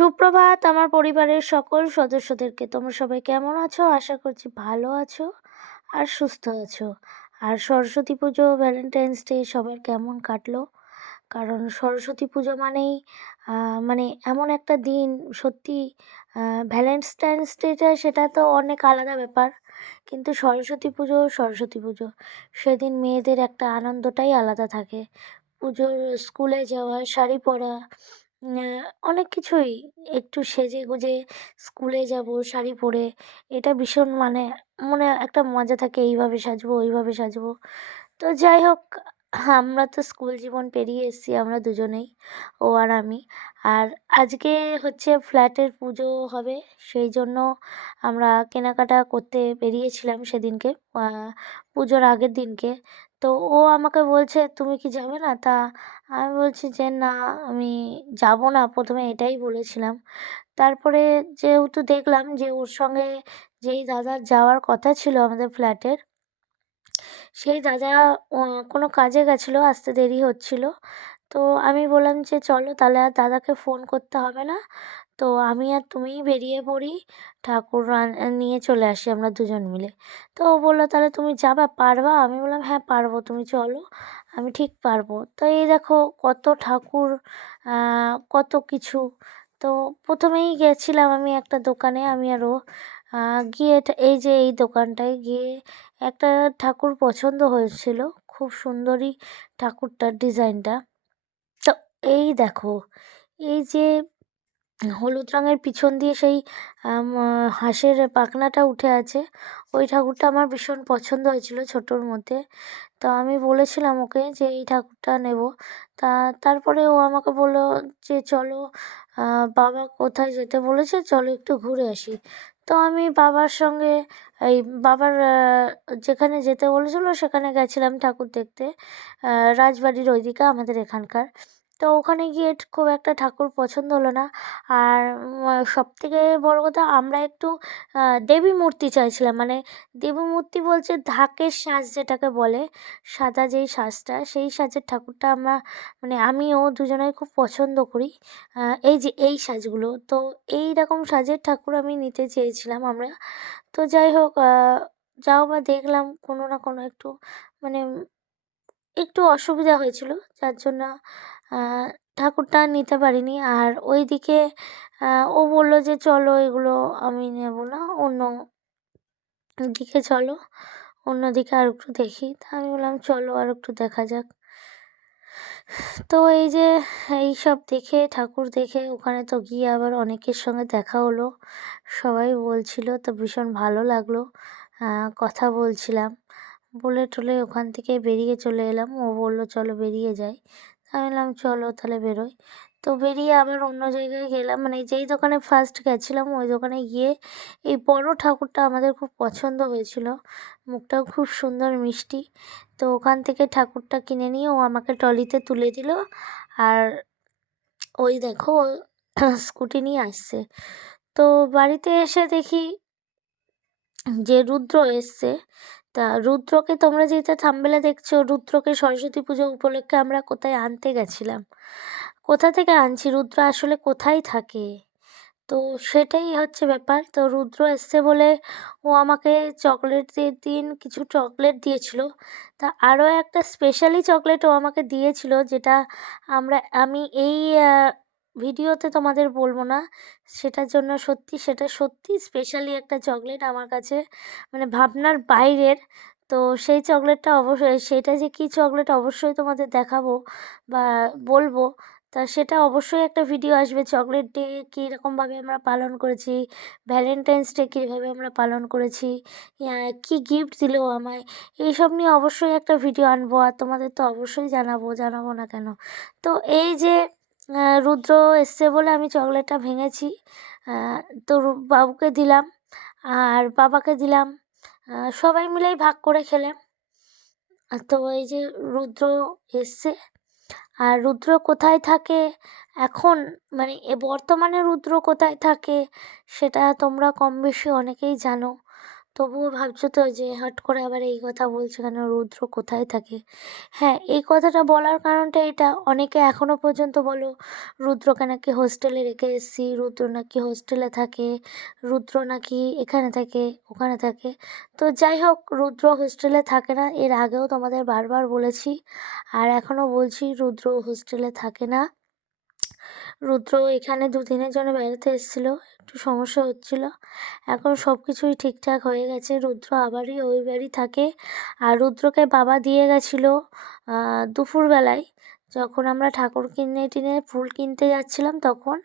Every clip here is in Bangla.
সুপ্রভাত, আমার পরিবারের সকল সদস্যদেরকে। তোমরা সবাই কেমন আছো? আশা করছি ভালো আছো আর সুস্থ আছো। আর সরস্বতী পুজো ভ্যালেন্টাইন্স ডে সবার কেমন কাটলো? কারণ সরস্বতী পুজো মানেই মানে এমন একটা দিন। সত্যি ভ্যালেন্টাইন্স ডেটা সেটা তো অনেক আলাদা ব্যাপার। কিন্তু সরস্বতী পুজো সরস্বতী পুজো, সেদিন মেয়েদের একটা আনন্দটাই আলাদা থাকে। পুজোর স্কুলে যাওয়া, শাড়ি পরা অনেক কিছুই। একটু সেজে গুজে স্কুলে যাব, শাড়ি পরে, এটা ভীষণ মানে মনে একটা মজা থাকে, এইভাবে সাজবো, ওইভাবে সাজবো। তো যাই হোক, আমরা তো স্কুল জীবন পেরিয়ে এসেছি, আমরা দুজনেই, ও আর আমি। আর আজকে হচ্ছে ফ্ল্যাটের পুজো হবে, সেই জন্য আমরা কেনাকাটা করতে বেরিয়েছিলাম সেদিনকে পুজোর আগের দিনকে। তো ও আমাকে বলছে, তুমি কি যাবে না? তা আমি বলছি যে, না, আমি যাব না। প্রথমে এটাই বলেছিলাম। তারপরে যেহেতু দেখলাম যে, ওর সঙ্গে যেই দাদার যাওয়ার কথা ছিল আমাদের ফ্ল্যাটের সেই দাদা কোনো কাজে গেছিল, আসতে দেরি হচ্ছিল। তো আমি বললাম যে, চলো তাহলে আর দাদাকে ফোন করতে হবে না। তো আমি আর তুমিই বেরিয়ে পড়ি, ঠাকুর নিয়ে চলে আসি আমরা দুজন মিলে। তো ও বলল, তাহলে তুমি যাবা, পারবা? আমি বললাম হ্যাঁ পারব, তুমি চলো, আমি ঠিক পারব। তো এই দেখো কত ঠাকুর কত কিছু। তো প্রথমেই গেছিলাম আমি একটা দোকানে, আমি আর ও। গিয়ে এই যে এই দোকানটায় গিয়ে একটা ঠাকুর পছন্দ হয়েছিল। খুব সুন্দরই ঠাকুরটার ডিজাইনটা। তো এই দেখো, এই যে হলুদ রঙের পিছন দিয়ে সেই হাঁসের পাখনাটা উঠে আছে, ওই ঠাকুরটা আমার ভীষণ পছন্দ হয়েছিল ছোটোর মধ্যে। তো আমি বলেছিলাম ওকে যে এই ঠাকুরটা নেব। তা তারপরে ও আমাকে বলল যে চলো বাবা কোথায় যেতে বলেছে, চলো একটু ঘুরে আসি। তো আমি বাবার সঙ্গে এই বাবার যেখানে যেতে বলেছিলো সেখানে গেছিলাম ঠাকুর দেখতে। রাজবাড়ির ওইদিকে আমাদের এখানকার। তো ওখানে গিয়ে খুব একটা ঠাকুর পছন্দ হলো না। আর সবথেকে বড় কথা আমরা একটু দেবী মূর্তি চাইছিলাম। মানে দেবী মূর্তি বলছে ঢাকের সাজ যেটাকে বলে, সাদা যেই সাজটা, সেই সাজের ঠাকুরটা আমরা মানে আমিও দুজনেই খুব পছন্দ করি। এই যে এই সাজগুলো, তো এই রকম সাজের ঠাকুর আমি নিতে চেয়েছিলাম আমরা। তো যাই হোক যাও বা দেখলাম কোনো না কোনো একটু মানে একটু অসুবিধা হয়েছিল, যার জন্য ঠাকুরটা নিতে পারিনি। আর ওই দিকে ও বলল যে, চলো এগুলো আমি নেব না, অন্য দিকে চলো, অন্য দিকে আর একটু দেখি। তা আমি বললাম, চলো আর একটু দেখা যাক। তো এই যে, এই সব দেখে, ঠাকুর দেখে, ওখানে তো গিয়ে আবার অনেকের সঙ্গে দেখা হলো। সবাই বলছিল, তো ভীষণ ভালো লাগল। কথা বলছিলাম। বলে টলে ওখান থেকে বেরিয়ে চলে এলাম। ও বলল, চলো বেরিয়ে যাই। আমি বললাম, চলো তাহলে বেরোই। তো বেরিয়ে আবার অন্য জায়গায় গেলাম। মানে যেই দোকানে ফার্স্ট গেছিলাম, ওই দোকানে গিয়ে এই বড় ঠাকুরটা আমাদের খুব পছন্দ হয়েছিল। মুখটাও খুব সুন্দর, মিষ্টি। তো ওখান থেকে ঠাকুরটা কিনে নিয়ে ও আমাকে ট্রলিতে তুলে দিল। আর ওই দেখো স্কুটি নিয়ে আসছে। তো বাড়িতে এসে দেখি যে রুদ্র এসছে। তা রুদ্রকে তোমরা যেটা থাম্বেলে দেখছ, রুদ্রকে সরস্বতী পুজো উপলক্ষে আমরা কোথায় আনতে গেছিলাম? কোথা থেকে আনছি? রুদ্র আসলে কোথায় থাকে? তো সেটাই হচ্ছে ব্যাপার। তো রুদ্র এসছে বলে ও আমাকে চকলেটের দিন কিছু চকলেট দিয়েছিল, তা আরও একটা স্পেশালি চকলেট ও আমাকে দিয়েছিল, যেটা আমরা, আমি এই ভিডিওতে তোমাদের বলব না, সেটার জন্য সত্যি সেটা সত্যি স্পেশালি একটা চকলেট আমার কাছে মানে ভাবনার বাইরের। তো সেই চকলেটটা অবশ্যই সেটা যে কী চকলেট অবশ্যই তোমাদের দেখাবো বা বলব। তা সেটা অবশ্যই একটা ভিডিও আসবে চকলেট ডে কীরকমভাবে আমরা পালন করেছি ভ্যালেন্টাইন্স ডে কীভাবে আমরা পালন করেছি কী গিফট দিল আমায়, এইসব নিয়ে অবশ্যই একটা ভিডিও আনব আর তোমাদের তো অবশ্যই জানাব জানাব না কেন। তো এই যে রুদ্র এসছে বলে আমি চকলেটটা ভেঙেছি। তো বাবুকে দিলাম আর বাবাকে দিলাম। সবাই মিলেই ভাগ করে খেলাম। তো এই যে রুদ্র এসছে আর রুদ্র কোথায় থাকে এখন মানে এ বর্তমানে রুদ্র কোথায় থাকে সেটা তোমরা কম বেশি অনেকেই জানো। তবুও ভাবছ তো যে হট করে আবার এই কথা বলছে কেন? রুদ্র কোথায় থাকে? হ্যাঁ এই কথাটা বলার কারণটা এটা। অনেকে এখনও পর্যন্ত বলো, রুদ্রকে নাকি হোস্টেলে রেখে এসেছি, রুদ্র নাকি হোস্টেলে থাকে, রুদ্র নাকি এখানে থাকে, ওখানে থাকে। তো যাই হোক, রুদ্র হোস্টেলে থাকে না। এর আগেও তোমাদের বারবার বলেছি, আর এখনও বলছি রুদ্র হোস্টেলে থাকে না। রুদ্র এখানে দুদিনের জন্য বেড়াতে এসেছিল, একটু সমস্যা হচ্ছিল। এখন সব কিছুই ঠিকঠাক হয়ে গেছে, রুদ্র আবারই ওই বাড়ি থাকে। আর রুদ্রকে বাবা দিয়ে গেছিল দুপুরবেলায়। যখন আমরা ঠাকুর কিনে টিনে ফুল কিনতে যাচ্ছিলাম তখন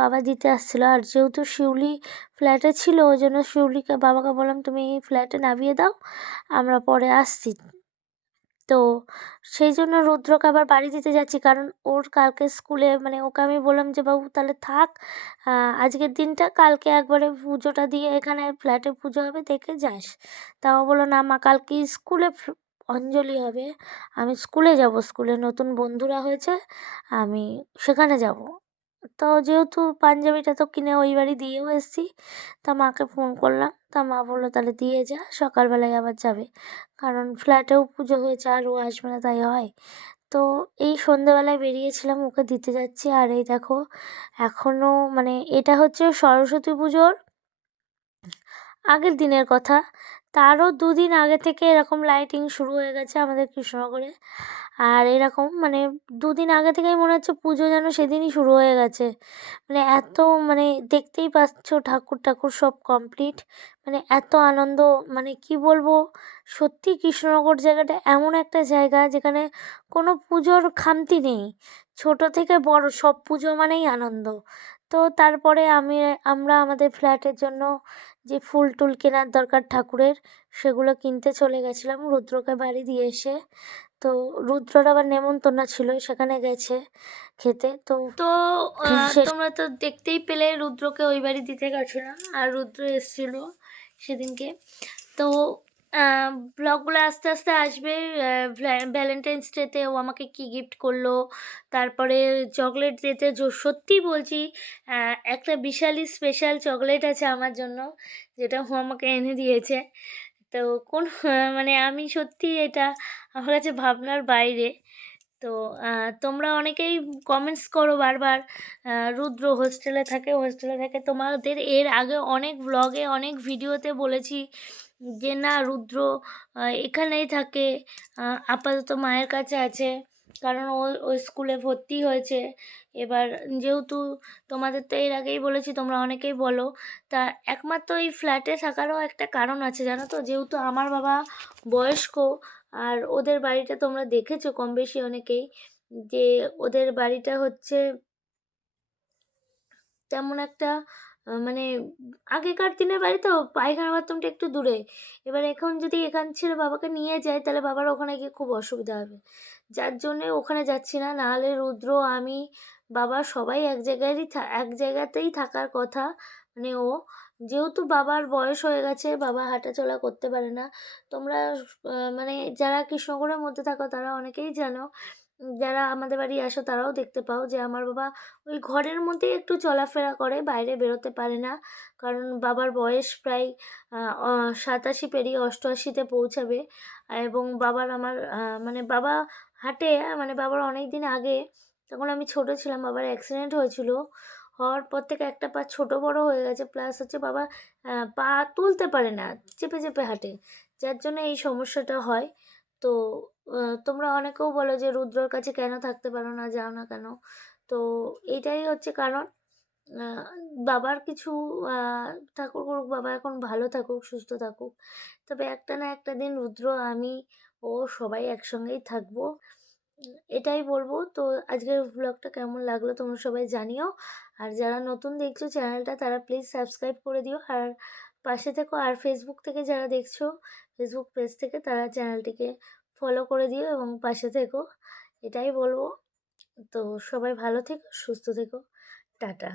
বাবা দিতে আসছিল। আর যেহেতু শিউলি ফ্ল্যাটে ছিল, ওই জন্য শিউলিকে, বাবাকে বললাম, তুমি ফ্ল্যাটে নামিয়ে দাও, আমরা পরে আসছি। তো সেই জন্য রুদ্রকে আবার বাড়ি দিতে যাচ্ছি। কারণ ওর কালকে স্কুলে মানে ওকে আমি বললাম যে, বাবু, তাহলে থাক। আজকের দিনটা কালকে একবারে পুজোটা দিয়ে এখানে ফ্ল্যাটে পুজো হবে, দেখে যাস। তাও বলল, না মা, কালকে স্কুলে অঞ্জলি হবে। আমি স্কুলে যাব, স্কুলে নতুন বন্ধুরা হয়েছে, আমি সেখানে যাব। তো যেহেতু পাঞ্জাবিটা তো কিনে ওই বাড়ি দিয়েও এসেছি, তা মাকে ফোন করলাম। তা মা বলল, তাহলে দিয়ে যা, সকালবেলায় আবার যাবে। কারণ ফ্ল্যাটেও পুজো হয়েছে আর ও আসবে না, তাই হয়। তো এই সন্ধেবেলায় বেরিয়েছিলাম, ওকে দিতে যাচ্ছি। আর এই দেখো এখনও মানে এটা হচ্ছে সরস্বতী পুজোর আগের দিনের কথা। তারও দুদিন আগে থেকে এরকম লাইটিং শুরু হয়ে গেছে আমাদের কৃষ্ণনগরে। আর এরকম মানে দুদিন আগে থেকেই মনে হচ্ছে পুজো যেন সেদিনই শুরু হয়ে গেছে। মানে এত মানে দেখতেই পাচ্ছ ঠাকুর ঠাকুর সব কমপ্লিট মানে এত আনন্দ মানে কি বলব? সত্যি কৃষ্ণনগর জায়গাটা এমন একটা জায়গা যেখানে কোনো পুজোর খামতি নেই। ছোট থেকে বড় সব পুজো মানেই আনন্দ। তো তারপরে আমি আমরা আমাদের ফ্ল্যাটের জন্য যে ফুল টুল কেনার দরকার ঠাকুরের সেগুলো কিনতে চলে গেছিলাম। রুদ্রকে বাড়ি দিয়ে এসে তো রুদ্রর আবার নেমন্তন্ন ছিল সেখানে গেছে খেতে। তো তো তোমরা তো দেখতেই পেলে রুদ্রকে ওই বাড়ি দিতে গেছিলাম আর রুদ্র এসেছিল সেদিনকে। তো ব্লগগুলো আস্তে আস্তে আসবে। ভ্যালেন্টাইন্স ডেতে ও আমাকে কি গিফট করল, তারপরে চকলেট ডেতে সত্যি বলছি একটা বিশালই স্পেশাল চকলেট আছে আমার জন্য, যেটা ও আমাকে এনে দিয়েছে। তো কোন মানে আমি সত্যি এটা আমার কাছে ভাবনার বাইরে। তো তোমরা অনেকেই কমেন্টস করো বারবার রুদ্র হোস্টেলে থাকে হোস্টেলে থাকে। তোমাদের এর আগে অনেক ব্লগে অনেক ভিডিওতে বলেছি যে না রুদ্র এখানেই থাকে। আপাতত মায়ের কাছে আছে, কারণ ও ওই স্কুলে ভর্তি হয়েছে। এবার যেহেতু তোমাদের তো এর আগেই বলেছি, তোমরা অনেকেই বলো, তা একমাত্র এই ফ্ল্যাটে থাকারও একটা কারণ আছে, জানো তো? যেহেতু আমার বাবা বয়স্ক, আর ওদের বাড়িটা তোমরা দেখেছ কম বেশি অনেকেই, যে ওদের বাড়িটা হচ্ছে তেমন একটা মানে আগেকার দিনের বাড়ি তো পায়খানা বাথরুমটা একটু দূরে। এবার এখন যদি এখান ছেড়ে বাবাকে নিয়ে যায়, তাহলে বাবার ওখানে গিয়ে খুব অসুবিধা হবে। যার জন্যে ওখানে যাচ্ছি না। নাহলে রুদ্র, আমি, বাবা সবাই এক জায়গায়ই এক জায়গাতেই থাকার কথা। মানে ও, যেহেতু বাবার বয়স হয়ে গেছে, বাবা হাঁটাচলা করতে পারে না। তোমরা মানে যারা কৃষ্ণগড়ের মধ্যে থাকো, তারা অনেকেই জানো যারা আমাদের বাড়ি আসো তারাও দেখতে পাও যে আমার বাবা ওই ঘরের মধ্যেই একটু চলাফেরা করে, বাইরে বেরোতে পারে না। কারণ বাবার বয়স প্রায় সাতাশি পেরিয়ে অষ্টআশিতে পৌঁছাবে। এবং বাবার আমার মানে বাবা হাঁটে মানে বাবার অনেক দিন আগে তখন আমি ছোট ছিলাম, বাবার অ্যাক্সিডেন্ট হয়েছিল। হওয়ার পর থেকে একটা পা ছোট বড় হয়ে গেছে প্লাস হচ্ছে বাবা পা তুলতে পারে না, চেপে চেপে হাঁটে। যার জন্য এই সমস্যাটা হয়। তো তোমরা অনেকেও বলো যে রুদ্রর কাছে কেন থাকতে পারো না, যাও না কেন? তো এটাই হচ্ছে কারণ বাবার কিছু ঠাকুর করুক বাবা এখন ভালো থাকুক, সুস্থ থাকুক। তবে একটা না একটা দিন রুদ্র, আমি, ও সবাই একসঙ্গেই থাকব। এটাই বলব। তো আজকের ব্লগটা কেমন লাগল তোমরা সবাই জানিও। আর যারা নতুন দেখছ চ্যানেলটা তারা প্লিজ সাবস্ক্রাইব করে দিও। আর পাশে থেকো, আর ফেসবুক থেকে যারা দেখছ ফেসবুক পেজ থেকে তারা চ্যানেলটিকে ফলো করে দিও এবং পাশে থেকো। এটাই বলব। তো সবাই ভালো থেকো, সুস্থ থেকো। টাটা।